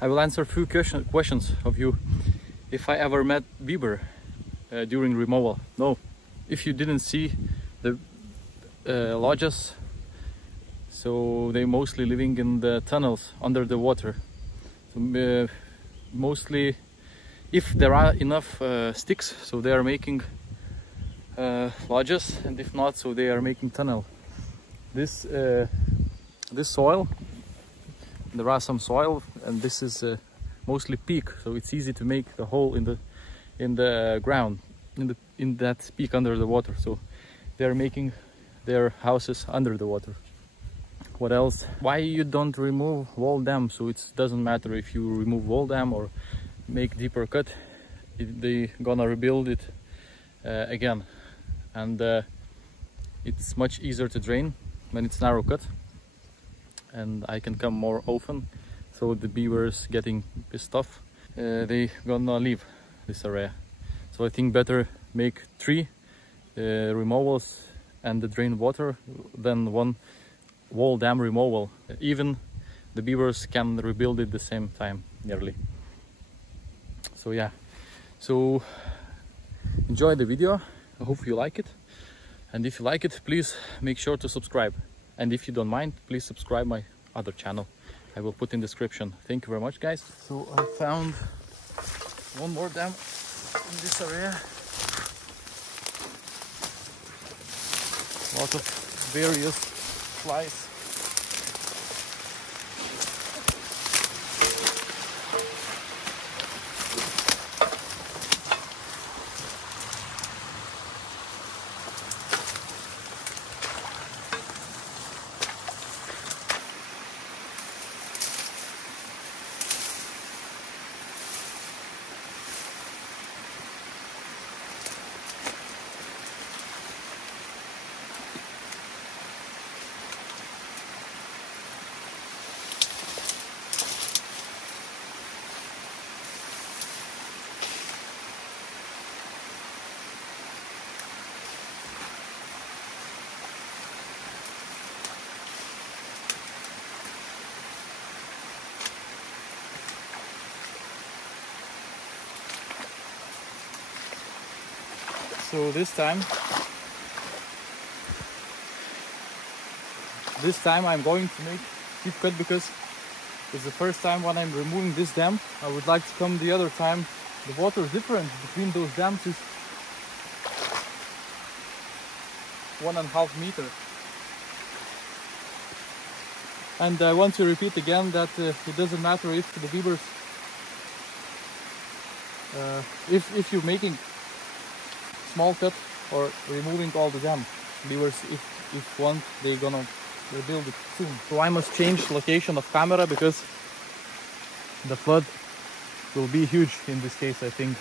I will answer a few questions of you. If I ever met beaver during removal? No. If you didn't see the lodges, so they mostly living in the tunnels under the water. So, mostly, if there are enough sticks, so they are making lodges, and if not, so they are making tunnel. This soil, there are some soil, and this is mostly peak, so it's easy to make the hole in the ground, in that peak under the water. So they are making their houses under the water. What else? Why you don't remove wall dam? So it doesn't matter if you remove wall dam or make deeper cut, they gonna rebuild it again, and it's much easier to drain when it's narrow cut, and I can come more often. So the beavers getting pissed off, they gonna leave this area. So I think better make 3 removals and the drain water than 1 wall dam removal. Even the beavers can rebuild it the same time nearly. So yeah, so enjoy the video. I hope you like it, and if you like it, please make sure to subscribe, and if you don't mind, please subscribe my other channel. I will put in description. Thank you very much, guys. So I found 1 more dam in this area. Lots of various flies. So this time I'm going to make deep cut, because it's the first time when I'm removing this dam. I would like to come the other time. The water difference between those dams is 1.5 meters. And I want to repeat again that it doesn't matter if the beavers, if you're making small cut or removing all the dam, beavers, if want, they're gonna rebuild it soon. So I must change location of camera because the flood will be huge in this case, I think.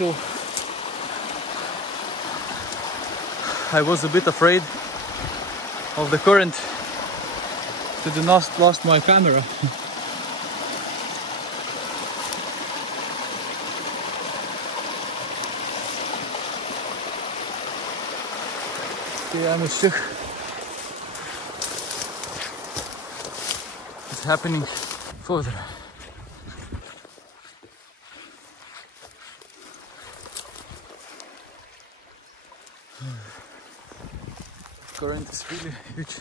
careful. I was a bit afraid of the current to do not lost my camera. Okay, I'm sick. It's happening further. Current is really huge.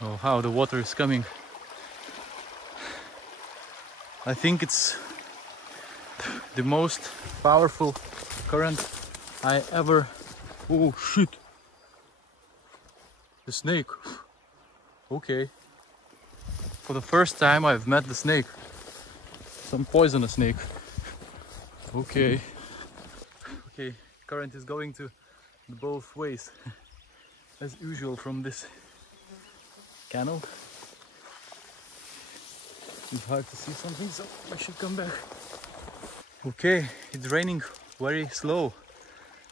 Oh, how the water is coming. I think it's the most powerful current I ever... Oh shit! The snake. Okay. For the first time I've met the snake. Some poisonous snake. Okay. Okay, current is going to both ways. As usual from this canal. It's hard to see something, so I should come back. Okay, it's raining very slow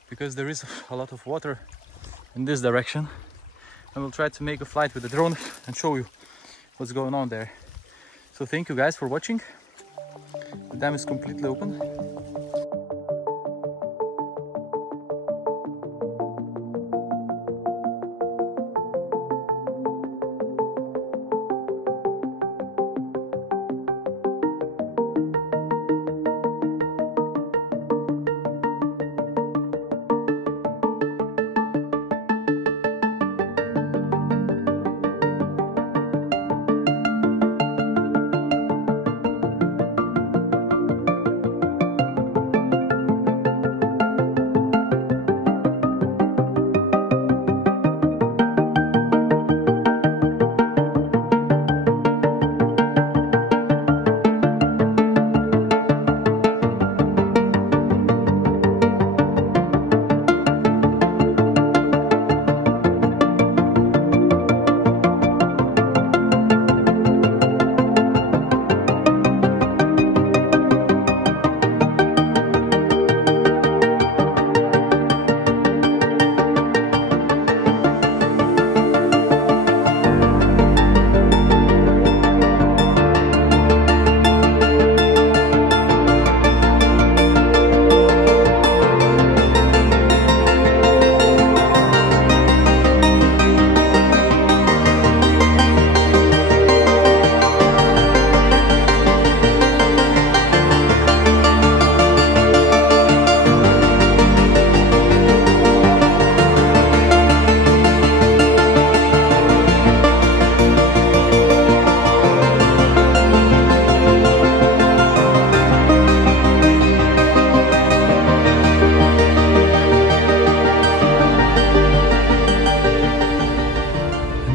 because there is a lot of water in this direction. I will try to make a flight with the drone and show you what's going on there. So thank you guys for watching. The dam is completely open.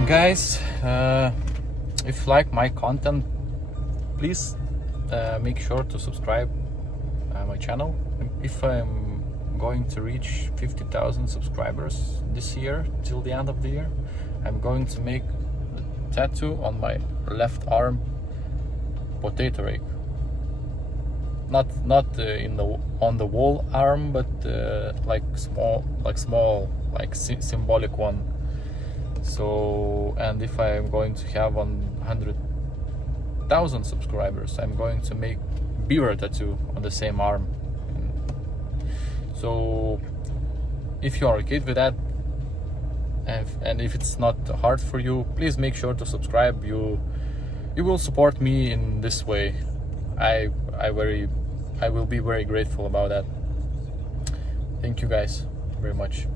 Guys, if you like my content, please make sure to subscribe my channel. If I'm going to reach 50,000 subscribers this year, till the end of the year, I'm going to make a tattoo on my left arm, potato rake. Not on the wall arm, but like small, symbolic one. So, and if I am going to have 100,000 subscribers, I'm going to make beaver tattoo on the same arm. So if you are okay with that, and if it's not hard for you, please make sure to subscribe. You will support me in this way. I will be very grateful about that. Thank you guys very much.